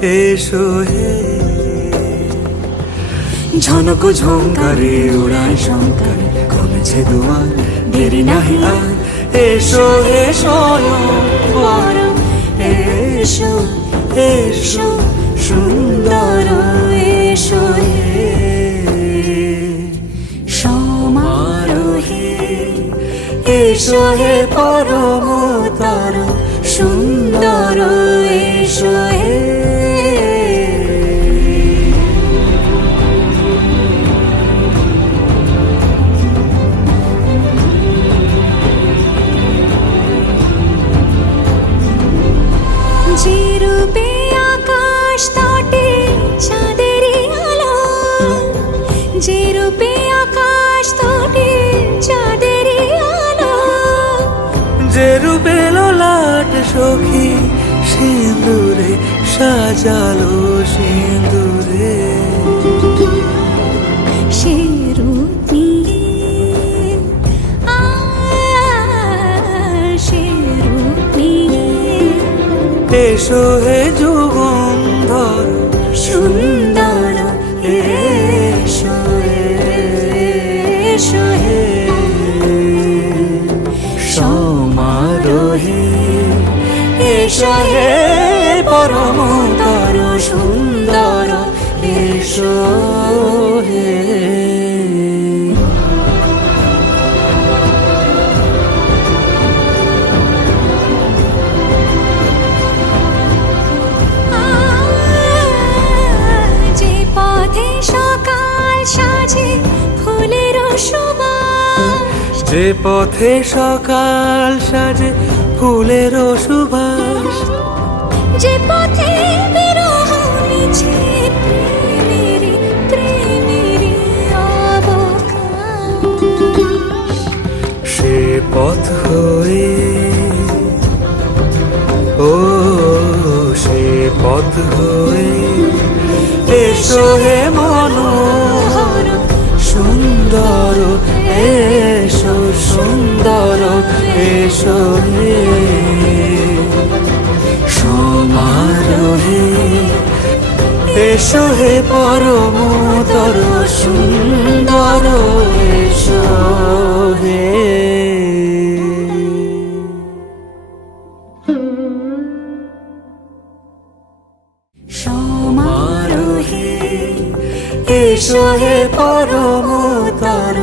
এসো হে। ঝনক ঝঙ্কারে উড়ায় শঙ্কার, কমেছে দুয়ার, দেরি নাহি আর। এসো হে স্বয়ংবর, এসো এসো সুন্দর, এসো হে সমারোহে। এসো হে পরমতর সুন্দর, এসো হে। যে রূপে আকাশ তটে চাঁদেরই আলো, যে রূপে আকাশ তটে চাঁদেরই আলো, যে রূপে ললাট সখী সিঁদুরে সাজালো সিঁদুরে। সে রূপ নিয়ে সে রূপ নিয়ে এসো হে যুগন্ধর সুন্দর, এসো এসো হে সমারোহে। এসো হে পরমতর সুন্দর, এসো হে। যে পথে সকাল সাজে ফুলের সুবাস, যে পথে সকাল সাজে ফুলের সুবাস, যে পথে বিরহ মিছে প্রেমেরই প্রেমেরই অবকাশ, সে পথ হয়ে ও সে পথ হয়ে এসো হে মনোহর সুন্দর, এসো সুন্দর, এসো হে সমারোহে। এসো হে পরমতর সুন্দর, এসো হে সমারোহে। এসো হে পরমতর